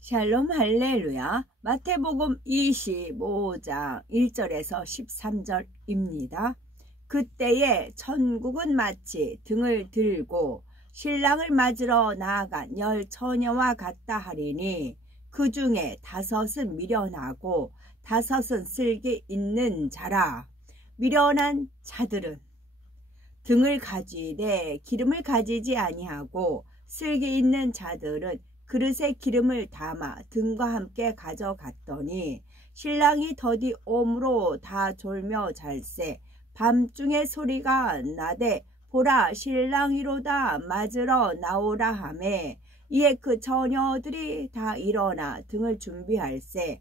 샬롬 할렐루야. 마태복음 25장 1절에서 13절입니다. 그때에 천국은 마치 등을 들고 신랑을 맞으러 나아간 10처녀와 같다 하리니 그 중에 5은 미련하고 5은 슬기 있는 자라. 미련한 자들은 등을 가지되 기름을 가지지 아니하고 슬기 있는 자들은 그릇에 기름을 담아 등과 함께 가져갔더니 신랑이 더디 옴으로 다 졸며 잘세. 밤중에 소리가 나되 보라 신랑이로다 맞으러 나오라 하매 이에 그 처녀들이 다 일어나 등을 준비할세.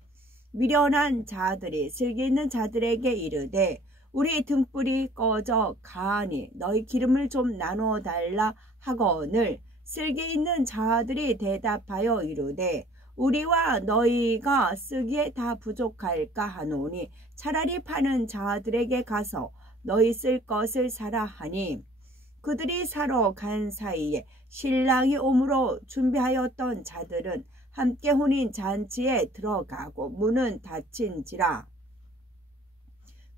미련한 자들이 슬기 있는 자들에게 이르되 우리 등불이 꺼져 가하니 너희 기름을 좀 나눠 달라 하거늘 슬기 있는 자들이 대답하여 이르되 우리와 너희가 쓰기에 다 부족할까 하노니 차라리 파는 자들에게 가서 너희 쓸 것을 사라 하니 그들이 사러 간 사이에 신랑이 오므로 준비하였던 자들은 함께 혼인 잔치에 들어가고 문은 닫힌지라.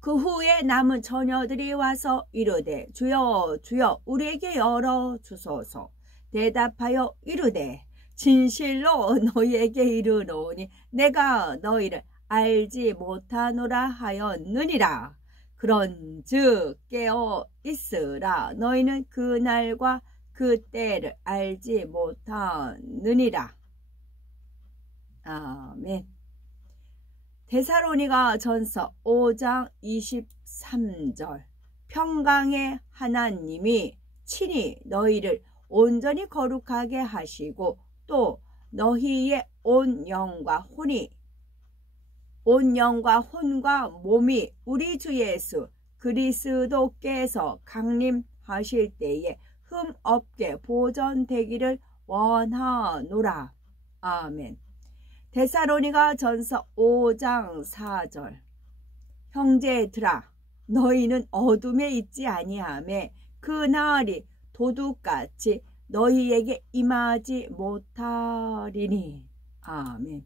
그 후에 남은 처녀들이 와서 이르되 주여 주여 우리에게 열어주소서. 대답하여 이르되 진실로 너희에게 이르노니 내가 너희를 알지 못하노라 하였느니라. 그런즉 깨어 있으라. 너희는 그날과 그 때를 알지 못하느니라. 아멘. 데살로니가 전서 5장 23절. 평강의 하나님이 친히 너희를 온전히 거룩하게 하시고 또 너희의 온 영과 혼과 몸이 우리 주 예수 그리스도께서 강림하실 때에 흠 없게 보존되기를 원하노라. 아멘. 데살로니가 전서 5장 4절. 형제들아 너희는 어둠에 있지 아니하매 그 날이 도둑같이 너희에게 임하지 못하리니. 아멘.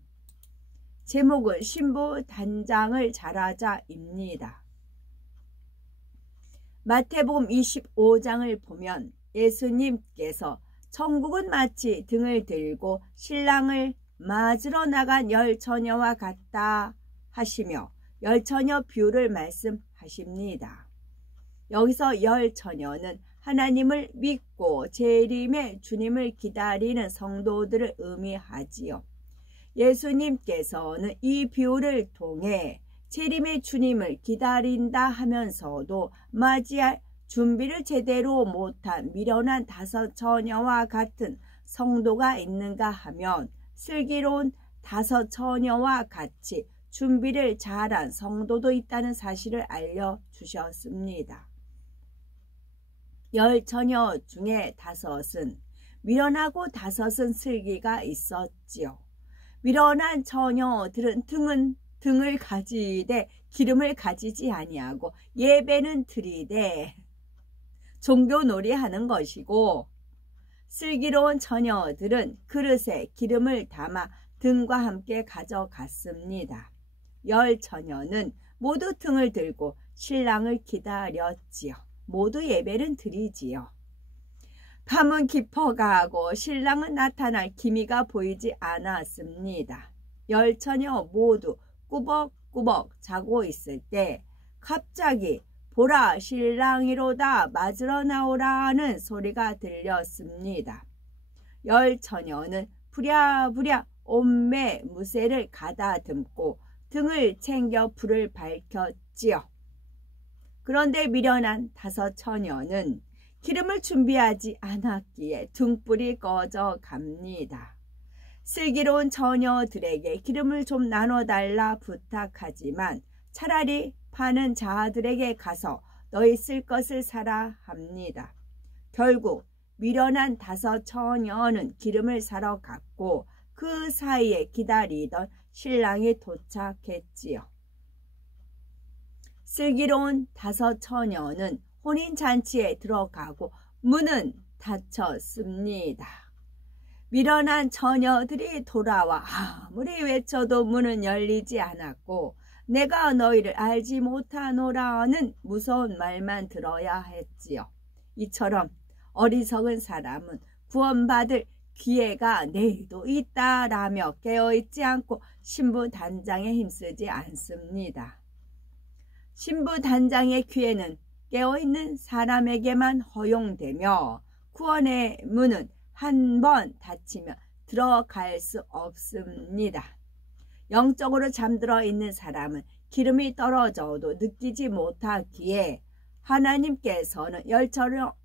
제목은 신부 단장을 잘하자입니다. 마태복음 25장을 보면 예수님께서 천국은 마치 등을 들고 신랑을 맞으러 나간 10처녀와 같다 하시며 10처녀 비유를 말씀하십니다. 여기서 10처녀는 하나님을 믿고 재림의 주님을 기다리는 성도들을 의미하지요. 예수님께서는 이 비유를 통해 재림의 주님을 기다린다 하면서도 맞이할 준비를 제대로 못한 미련한 5처녀와 같은 성도가 있는가 하면 슬기로운 5처녀와 같이 준비를 잘한 성도도 있다는 사실을 알려주셨습니다. 10처녀 중에 5은 미련하고 5은 슬기가 있었지요. 미련한 처녀들은 등을 가지되 기름을 가지지 아니하고 예배는 드리되 종교놀이 하는 것이고 슬기로운 처녀들은 그릇에 기름을 담아 등과 함께 가져갔습니다. 10처녀는 모두 등을 들고 신랑을 기다렸지요. 모두 예배는 드리지요. 밤은 깊어가고 신랑은 나타날 기미가 보이지 않았습니다. 10처녀 모두 꾸벅꾸벅 자고 있을 때 갑자기 보라 신랑이로다 맞으러 나오라는 소리가 들렸습니다. 10처녀는 부랴부랴 온매 무쇠를 가다듬고 등을 챙겨 불을 밝혔지요. 그런데 미련한 5처녀는 기름을 준비하지 않았기에 등불이 꺼져 갑니다. 슬기로운 처녀들에게 기름을 좀 나눠달라 부탁하지만 차라리 파는 자들에게 가서 너희 쓸 것을 사라 합니다. 결국 미련한 5처녀는 기름을 사러 갔고 그 사이에 기다리던 신랑이 도착했지요. 슬기로운 5처녀는 혼인잔치에 들어가고 문은 닫혔습니다. 미련한 처녀들이 돌아와 아무리 외쳐도 문은 열리지 않았고 내가 너희를 알지 못하노라는 무서운 말만 들어야 했지요. 이처럼 어리석은 사람은 구원받을 기회가 내일도 있다라며 깨어있지 않고 신부단장에 힘쓰지 않습니다. 신부단장의 기회는 깨어있는 사람에게만 허용되며 구원의 문은 한 번 닫히면 들어갈 수 없습니다. 영적으로 잠들어 있는 사람은 기름이 떨어져도 느끼지 못하기에 하나님께서는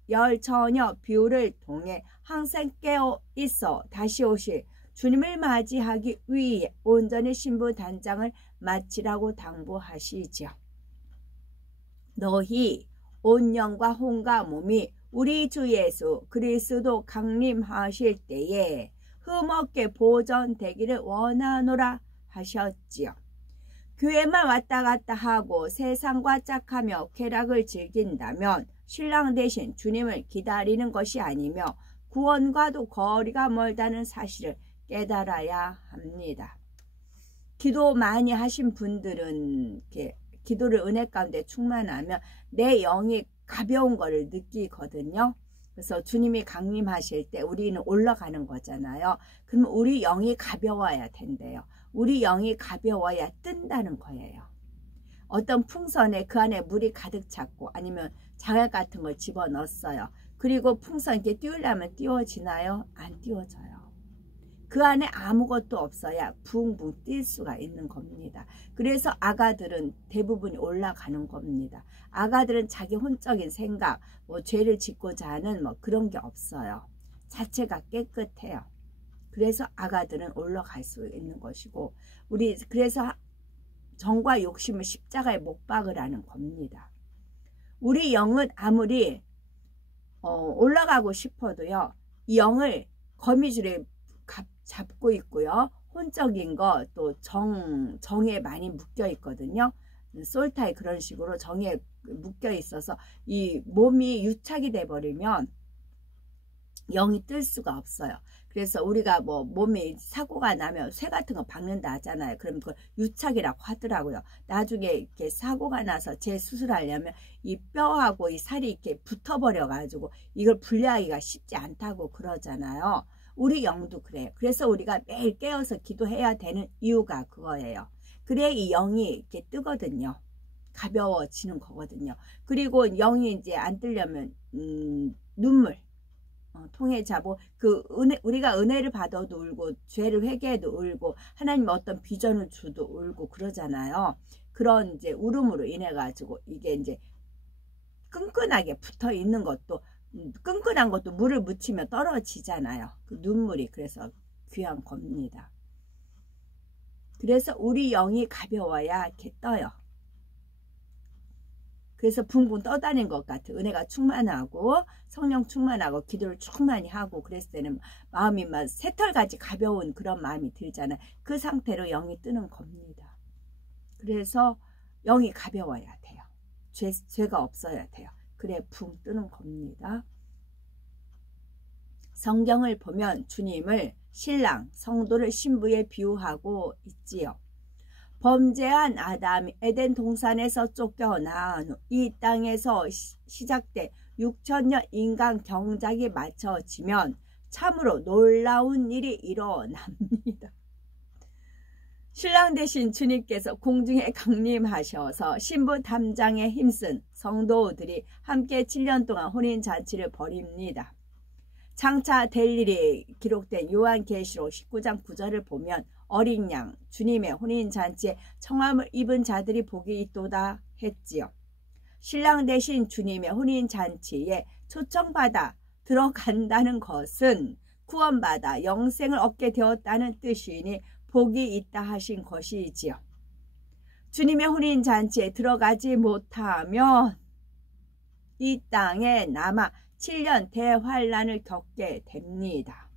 열처녀 비유를 통해 항상 깨어 있어 다시 오실 주님을 맞이하기 위해 온전히 신부단장을 마치라고 당부하시지요. 너희 온 영과 혼과 몸이 우리 주 예수 그리스도 강림하실 때에 흠없게 보존되기를 원하노라 하셨지요. 교회만 왔다 갔다 하고 세상과 짝하며 쾌락을 즐긴다면 신랑 대신 주님을 기다리는 것이 아니며 구원과도 거리가 멀다는 사실을 깨달아야 합니다. 기도 많이 하신 분들은 이렇게 기도를 은혜 가운데 충만하면 내 영이 가벼운 거를 느끼거든요. 그래서 주님이 강림하실 때 우리는 올라가는 거잖아요. 그럼 우리 영이 가벼워야 된대요. 우리 영이 가벼워야 뜬다는 거예요. 어떤 풍선에 그 안에 물이 가득 찼고 아니면 장갑 같은 걸 집어넣었어요. 그리고 풍선 이렇게 띄우려면 띄워지나요? 안 띄워져요. 그 안에 아무것도 없어야 붕붕 뛸 수가 있는 겁니다. 그래서 아가들은 대부분이 올라가는 겁니다. 아가들은 자기 혼적인 생각, 뭐 죄를 짓고자 하는 뭐 그런 게 없어요. 자체가 깨끗해요. 그래서 아가들은 올라갈 수 있는 것이고 우리 그래서 정과 욕심을 십자가에 못 박으라는 겁니다. 우리 영은 아무리 올라가고 싶어도요. 이 영을 거미줄에 잡고 있고요. 혼적인 거 또 정에 많이 묶여 있거든요. 솔타에 그런 식으로 정에 묶여 있어서 이 몸이 유착이 돼 버리면 영이 뜰 수가 없어요. 그래서 우리가 뭐 몸에 사고가 나면 쇠 같은 거 박는다 하잖아요. 그럼 그걸 유착이라고 하더라고요. 나중에 이렇게 사고가 나서 재수술하려면 이 뼈하고 이 살이 이렇게 붙어버려 가지고 이걸 분리하기가 쉽지 않다고 그러잖아요. 우리 영도 그래요. 그래서 우리가 매일 깨어서 기도해야 되는 이유가 그거예요. 그래야 이 영이 이렇게 뜨거든요. 가벼워지는 거거든요. 그리고 영이 이제 안 뜨려면 눈물 통해 자고 우리가 은혜를 받아도 울고 죄를 회개해도 울고 하나님 어떤 비전을 줘도 울고 그러잖아요. 그런 이제 울음으로 인해 가지고 이게 이제 끈끈하게 붙어 있는 것도 끈끈한 것도 물을 묻히면 떨어지잖아요. 그 눈물이 그래서 귀한 겁니다. 그래서 우리 영이 가벼워야 이렇게 떠요. 그래서 붕붕 떠다닌 것 같아. 은혜가 충만하고 성령 충만하고 기도를 충만히 하고 그랬을 때는 마음이 막 새털같이 가벼운 그런 마음이 들잖아요. 그 상태로 영이 뜨는 겁니다. 그래서 영이 가벼워야 돼요. 죄가 없어야 돼요. 그래 붕 뜨는 겁니다. 성경을 보면 주님을 신랑, 성도를 신부에 비유하고 있지요. 범죄한 아담이 에덴 동산에서 쫓겨난 후 이 땅에서 시작된 6천년 인간 경작이 맞춰지면 참으로 놀라운 일이 일어납니다. 신랑 되신 주님께서 공중에 강림하셔서 신부 담장에 힘쓴 성도들이 함께 7년 동안 혼인잔치를 벌입니다. 장차 될 일이 기록된 요한계시록 19장 9절을 보면 어린 양 주님의 혼인잔치에 청함을 입은 자들이 복이 있도다 했지요. 신랑 되신 주님의 혼인잔치에 초청받아 들어간다는 것은 구원받아 영생을 얻게 되었다는 뜻이니 복이 있다 하신 것이지요. 주님의 혼인잔치에 들어가지 못하면 이 땅에 남아 7년 대환란을 겪게 됩니다.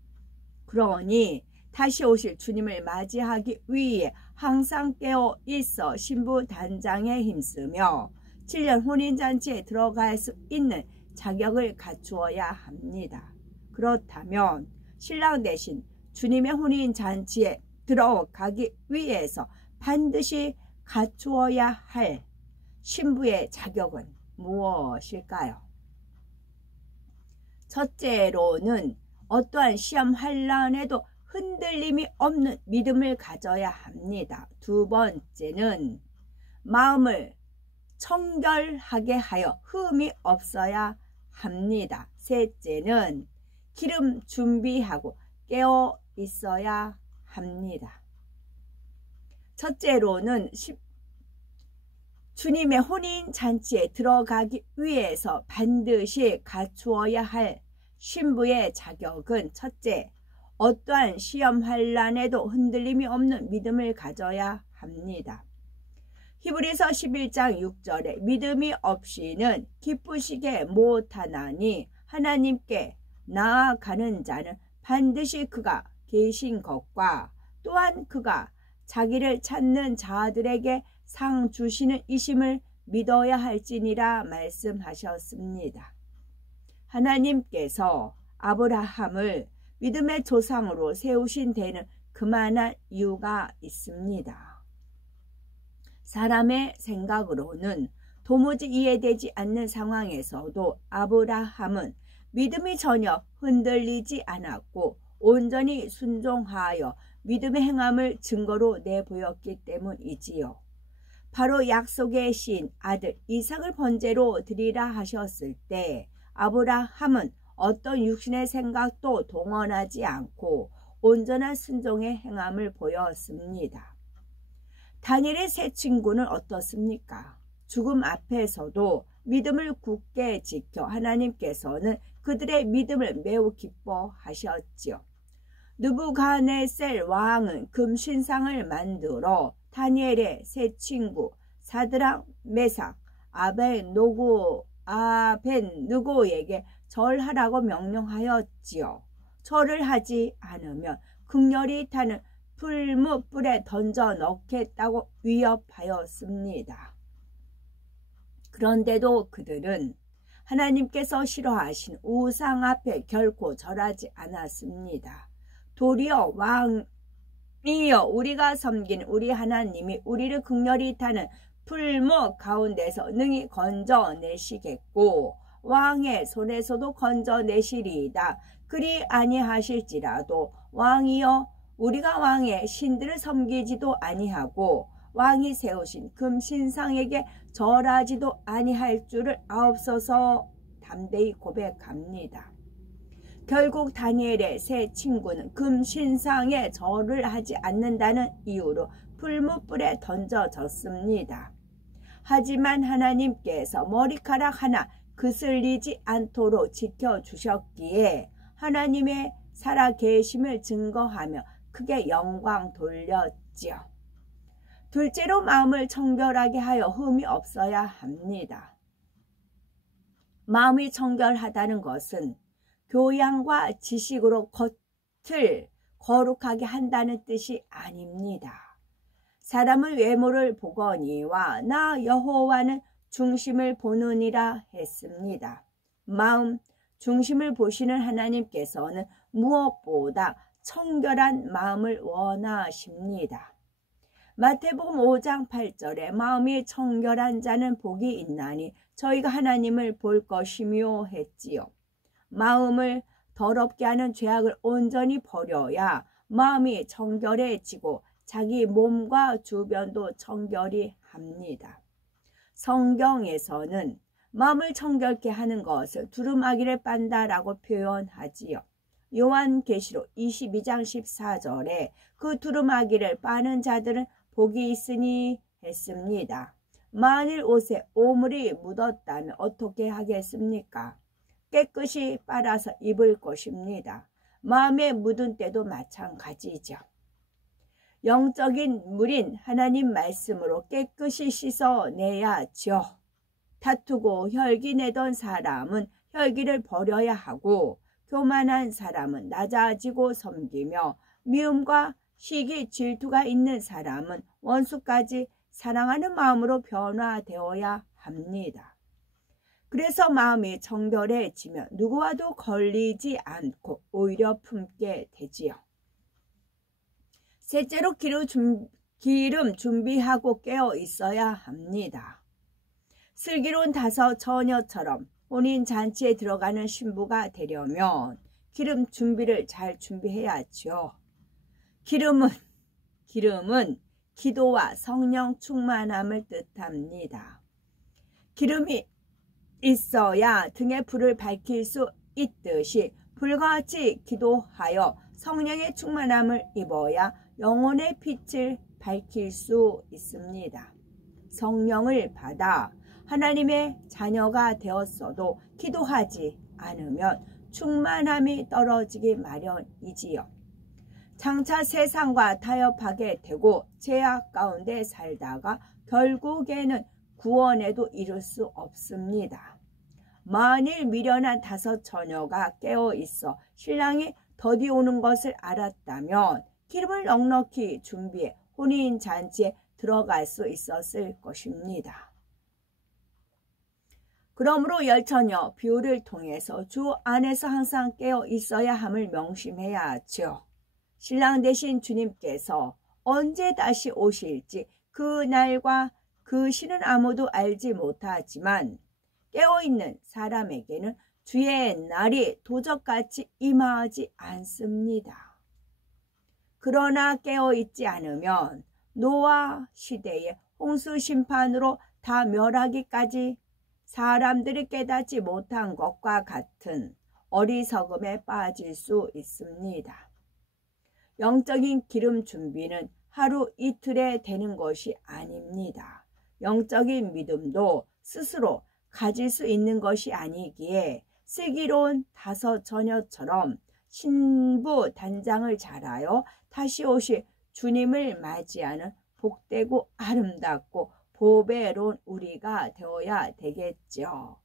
그러니 다시 오실 주님을 맞이하기 위해 항상 깨어 있어 신부 단장에 힘쓰며 7년 혼인잔치에 들어갈 수 있는 자격을 갖추어야 합니다. 그렇다면 신랑 대신 주님의 혼인잔치에 들어가기 위해서 반드시 갖추어야 할 신부의 자격은 무엇일까요? 첫째로는 어떠한 시험 환난에도 흔들림이 없는 믿음을 가져야 합니다. 두 번째는 마음을 청결하게 하여 흠이 없어야 합니다. 셋째는 기름 준비하고 깨어 있어야 합니다. 첫째로는 주님의 혼인잔치에 들어가기 위해서 반드시 갖추어야 할 신부의 자격은 첫째, 어떠한 시험 환난에도 흔들림이 없는 믿음을 가져야 합니다. 히브리서 11장 6절에 믿음이 없이는 기쁘시게 못하나니 하나님께 나아가는 자는 반드시 그가 계신 것과 또한 그가 자기를 찾는 자들에게 상 주시는 이심을 믿어야 할지니라 말씀하셨습니다. 하나님께서 아브라함을 믿음의 조상으로 세우신 데는 그만한 이유가 있습니다. 사람의 생각으로는 도무지 이해되지 않는 상황에서도 아브라함은 믿음이 전혀 흔들리지 않았고 온전히 순종하여 믿음의 행함을 증거로 내보였기 때문이지요. 바로 약속의 신 아들 이삭을 번제로 드리라 하셨을 때 아브라함은 어떤 육신의 생각도 동원하지 않고 온전한 순종의 행함을 보였습니다. 다니엘의 세 친구는 어떻습니까? 죽음 앞에서도 믿음을 굳게 지켜 하나님께서는 그들의 믿음을 매우 기뻐하셨지요. 느부갓네살 왕은 금신상을 만들어 다니엘의 세 친구 사드락, 메삭, 아벤느고에게 절하라고 명령하였지요. 절을 하지 않으면 극렬히 타는 풀무불에 던져 넣겠다고 위협하였습니다. 그런데도 그들은 하나님께서 싫어하신 우상 앞에 결코 절하지 않았습니다. 도리어 왕이여 우리가 섬기는 우리 하나님이 우리를 극렬히 타는 풀무 가운데서 능히 건져내시겠고 왕의 손에서도 건져내시리이다. 그리 아니하실지라도 왕이여 우리가 왕의 신들을 섬기지도 아니하고 왕이 세우신 금신상에게 절하지도 아니할 줄을 아옵소서 담대히 고백합니다. 결국 다니엘의 세 친구는 금신상에 절을 하지 않는다는 이유로 풀무불에 던져졌습니다. 하지만 하나님께서 머리카락 하나 그슬리지 않도록 지켜주셨기에 하나님의 살아계심을 증거하며 크게 영광 돌렸지요. 둘째로 마음을 청결하게 하여 흠이 없어야 합니다. 마음이 청결하다는 것은 교양과 지식으로 겉을 거룩하게 한다는 뜻이 아닙니다. 사람은 외모를 보거니와 나 여호와는 중심을 보느니라 했습니다. 마음 중심을 보시는 하나님께서는 무엇보다 청결한 마음을 원하십니다. 마태복음 5장 8절에 마음이 청결한 자는 복이 있나니 저희가 하나님을 볼 것이며 했지요. 마음을 더럽게 하는 죄악을 온전히 버려야 마음이 청결해지고 자기 몸과 주변도 청결히 합니다. 성경에서는 마음을 청결케 하는 것을 두루마기를 빤다라고 표현하지요. 요한계시록 22장 14절에 그 두루마기를 빠는 자들은 복이 있으니 했습니다. 만일 옷에 오물이 묻었다면 어떻게 하겠습니까? 깨끗이 빨아서 입을 것입니다. 마음에 묻은 때도 마찬가지죠. 영적인 물인 하나님 말씀으로 깨끗이 씻어내야죠. 다투고 혈기 내던 사람은 혈기를 버려야 하고 교만한 사람은 낮아지고 섬기며 미움과 시기 질투가 있는 사람은 원수까지 사랑하는 마음으로 변화되어야 합니다. 그래서 마음이 정결해지면 누구와도 걸리지 않고 오히려 품게 되지요. 셋째로 기름 준비하고 깨어 있어야 합니다. 슬기로운 다섯 처녀처럼 혼인잔치에 들어가는 신부가 되려면 기름 준비를 잘 준비해야죠. 기름은 기도와 성령 충만함을 뜻합니다. 기름이 있어야 등에 불을 밝힐 수 있듯이 불과 같이 기도하여 성령의 충만함을 입어야 영혼의 빛을 밝힐 수 있습니다. 성령을 받아 하나님의 자녀가 되었어도 기도하지 않으면 충만함이 떨어지기 마련이지요. 장차 세상과 타협하게 되고 죄악 가운데 살다가 결국에는 구원에도 이를 수 없습니다. 만일 미련한 다섯 처녀가 깨어 있어 신랑이 더디 오는 것을 알았다면 기름을 넉넉히 준비해 혼인잔치에 들어갈 수 있었을 것입니다. 그러므로 열처녀 비유를 통해서 주 안에서 항상 깨어 있어야 함을 명심해야 하죠. 신랑 되신 주님께서 언제 다시 오실지 그 날과 그 시는 아무도 알지 못하지만 깨어있는 사람에게는 주의 날이 도적같이 임하지 않습니다. 그러나 깨어있지 않으면 노아 시대의 홍수 심판으로 다 멸하기까지 사람들이 깨닫지 못한 것과 같은 어리석음에 빠질 수 있습니다. 영적인 기름 준비는 하루 이틀에 되는 것이 아닙니다. 영적인 믿음도 스스로 가질 수 있는 것이 아니기에 슬기로운 다섯 처녀처럼 신부 단장을 잘하여 다시 오실 주님을 맞이하는 복되고 아름답고 보배로운 우리가 되어야 되겠죠.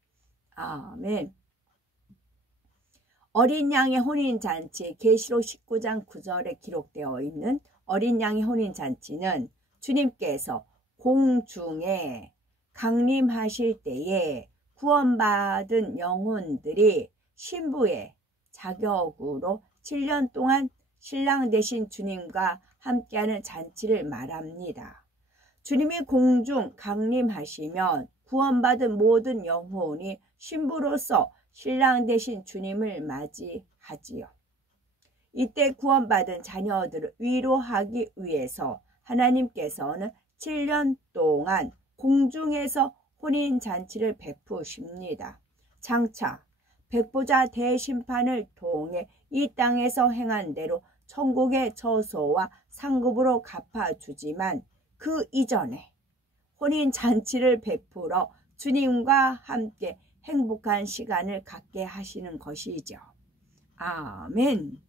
아멘. 어린 양의 혼인잔치, 계시록 19장 9절에 기록되어 있는 어린 양의 혼인잔치는 주님께서 공중에 강림하실 때에 구원받은 영혼들이 신부의 자격으로 7년 동안 신랑 되신 주님과 함께하는 잔치를 말합니다. 주님이 공중 강림하시면 구원받은 모든 영혼이 신부로서 신랑 되신 주님을 맞이하지요. 이때 구원받은 자녀들을 위로하기 위해서 하나님께서는 7년 동안 공중에서 혼인잔치를 베푸십니다. 장차 백보자 대심판을 통해 이 땅에서 행한 대로 천국의 처소와 상급으로 갚아주지만 그 이전에 혼인잔치를 베풀어 주님과 함께 행복한 시간을 갖게 하시는 것이죠. 아멘.